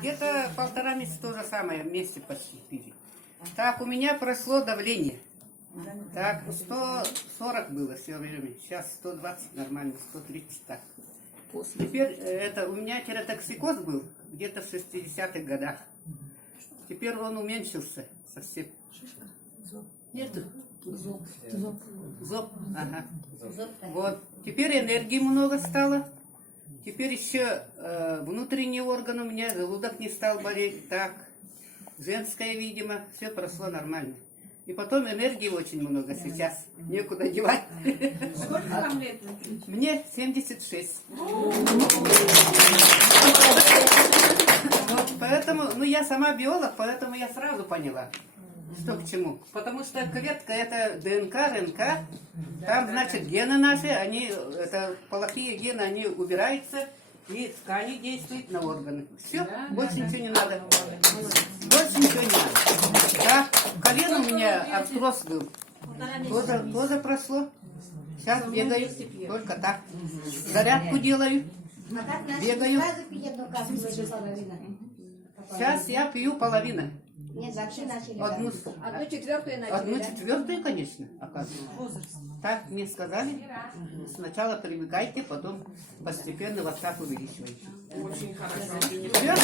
Где-то 1,5 месяца то же самое, вместе почти пили. Так, у меня прошло давление. Так, 140 было все время. Сейчас 120 нормально, 130 так. Теперь это у меня тиреотоксикоз был где-то в 60-х годах. Теперь он уменьшился совсем. Нету. Зоб. Ага. Вот. Теперь энергии много стало. Теперь еще внутренний орган у меня, желудок не стал болеть. Так. Женское, видимо, все прошло нормально. И потом энергии очень много сейчас. Некуда девать. Сколько вам лет? Мне 76. Вот, поэтому, ну я сама биолог, поэтому я сразу поняла, что к чему. Потому что клетка это ДНК, РНК. Там, значит, гены наши, они, это плохие гены, они убираются, и ткани действуют на органы. Все, больше ничего не надо. Больше ничего не надо. Так, колено у меня артроз был. Тоже прошло. Сейчас бегаю, только так. Зарядку делаю. Бегаю. Сейчас я пью половину. Одну четвертую, конечно, оказывается. Так мне сказали. Сначала привыкайте, потом постепенно вот так увеличивайте. Очень хорошо. Всё?